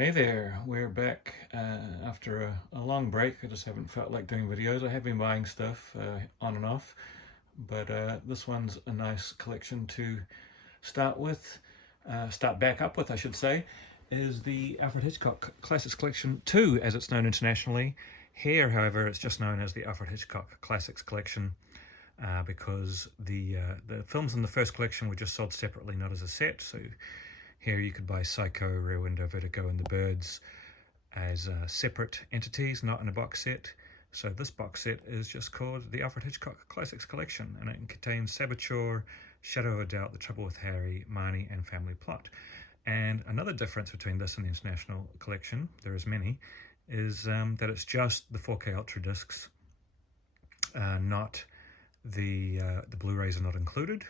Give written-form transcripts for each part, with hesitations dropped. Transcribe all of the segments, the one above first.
Hey there, we're back after a long break. I just haven't felt like doing videos. I have been buying stuff on and off, but this one's a nice collection to start with, start back up with, I should say, is the Alfred Hitchcock Classics Collection 2, as it's known internationally. Here, however, it's just known as the Alfred Hitchcock Classics Collection because the films in the first collection were just sold separately, not as a set. So here you could buy Psycho, Rear Window, Vertigo and The Birds as separate entities, not in a box set. So this box set is just called the Alfred Hitchcock Classics Collection, and it contains Saboteur, Shadow of a Doubt, The Trouble with Harry, Marnie and Family Plot. And another difference between this and the International Collection, there is many, is that it's just the 4K Ultra discs, not the Blu-rays are not included,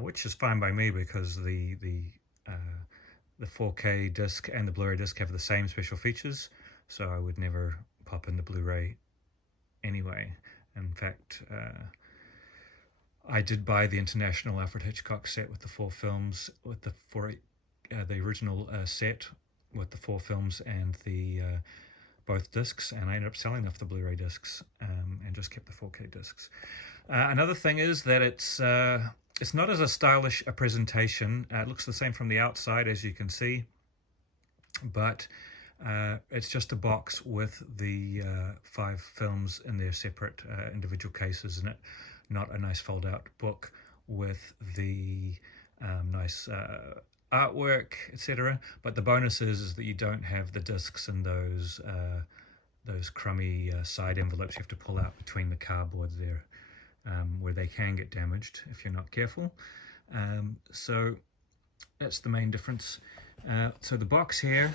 which is fine by me because the 4K disc and the Blu-ray disc have the same special features, so I would never pop in the Blu-ray anyway. In fact, I did buy the International Alfred Hitchcock set with the 4 films, with the original set with the 4 films and the both discs, and I ended up selling off the Blu-ray discs and just kept the 4K discs. Another thing is that it's not as a stylish a presentation. It looks the same from the outside, as you can see, but it's just a box with the 5 films in their separate individual cases in it, not a nice fold-out book with the nice artwork, etc. But the bonus is that you don't have the discs and those crummy side envelopes you have to pull out between the cardboard there. Where they can get damaged if you're not careful. So that's the main difference. So the box here,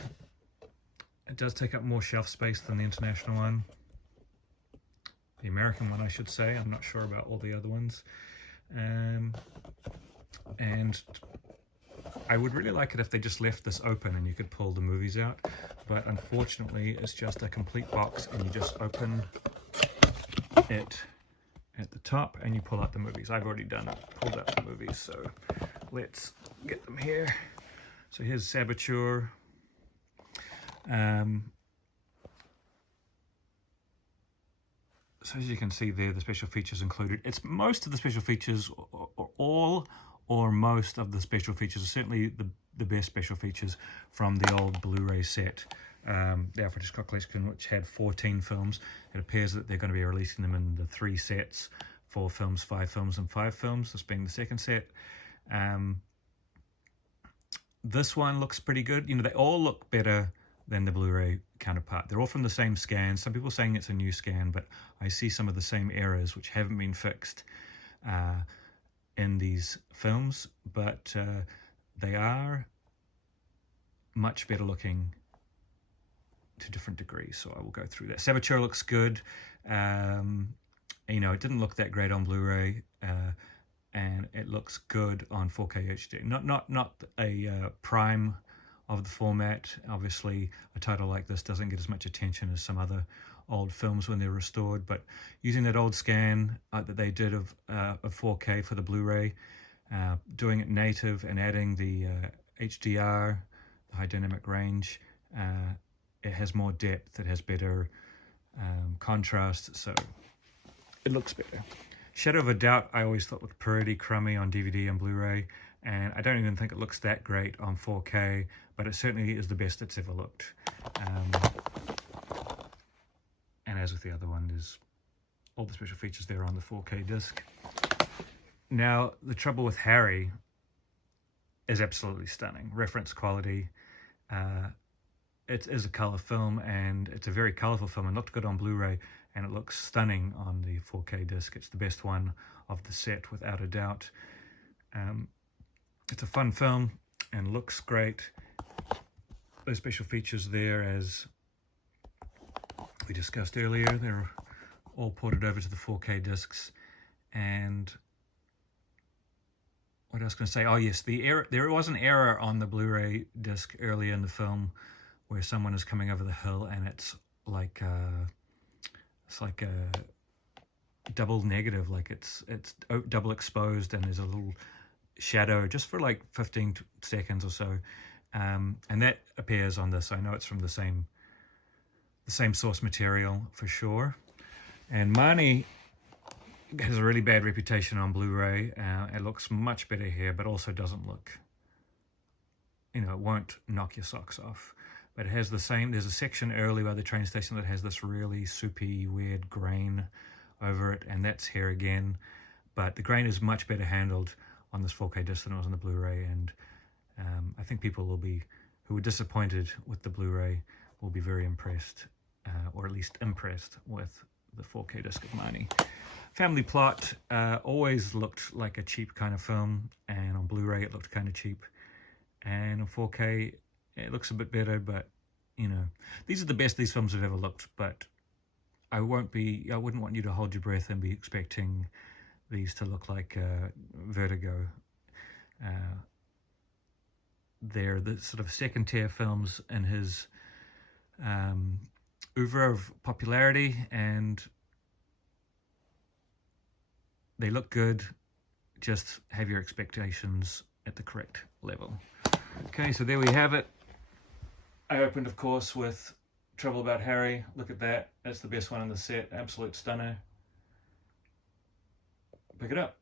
it does take up more shelf space than the international one. The American one, I should say. I'm not sure about all the other ones. And I would really like it if they just left this open and you could pull the movies out. But unfortunately, it's just a complete box and you just open it at the top and you pull out the movies. I've already pulled out the movies, so let's get them here. So here's Saboteur. So as you can see there, the special features included. It's most of the special features, or all or most of the special features, are certainly the best special features from the old Blu-ray set. The Alfred Hitchcock Collection, which had 14 films. It appears that they're going to be releasing them in the 3 sets, 4 films, 5 films, and 5 films, this being the second set. This one looks pretty good. You know, they all look better than the Blu-ray counterpart. They're all from the same scan. Some people are saying it's a new scan, but I see some of the same errors which haven't been fixed in these films, but they are much better looking to different degrees, so I will go through that. Saboteur looks good. You know, it didn't look that great on Blu-ray, and it looks good on 4K HD. Not a prime of the format. Obviously, a title like this doesn't get as much attention as some other old films when they're restored, but using that old scan that they did of 4K for the Blu-ray, doing it native and adding the HDR, the high dynamic range, it has more depth, it has better contrast, so it looks better. Shadow of a Doubt I always thought looked pretty crummy on DVD and Blu-ray, and I don't even think it looks that great on 4K, but it certainly is the best it's ever looked. And as with the other one, there's all the special features there on the 4K disc. Now, The Trouble with Harry is absolutely stunning. Reference quality. It is a color film, and it's a very colorful film, and looked good on Blu-ray, and it looks stunning on the 4K disc. It's the best one of the set, without a doubt. It's a fun film and looks great. Those special features there, as we discussed earlier, they're all ported over to the 4K discs. And what I was going to say, oh yes, there was an error on the Blu-ray disc earlier in the film where someone is coming over the hill, and it's like a double negative, like it's double exposed, and there's a little shadow just for like 15 seconds or so, And that appears on this. I know it's from the same source material for sure. And Marnie has a really bad reputation on Blu-ray. It looks much better here, but also doesn't look, it won't knock your socks off. But it has the same, there's a section early by the train station that has this really soupy, weird grain over it, and that's here again. But the grain is much better handled on this 4K disc than it was on the Blu-ray, and I think people who were disappointed with the Blu-ray will be very impressed, or at least impressed with the 4K disc of Marnie. Family Plot always looked like a cheap kind of film, and on Blu-ray it looked kind of cheap, and on 4K it looks a bit better. But these are the best these films have ever looked. But I wouldn't want you to hold your breath and be expecting these to look like Vertigo. They're the sort of second tier films in his oeuvre of popularity, and they look good. Just have your expectations at the correct level. Okay, so there we have it. I opened, of course, with Trouble About Harry. Look at that. That's the best one in the set. Absolute stunner. Pick it up.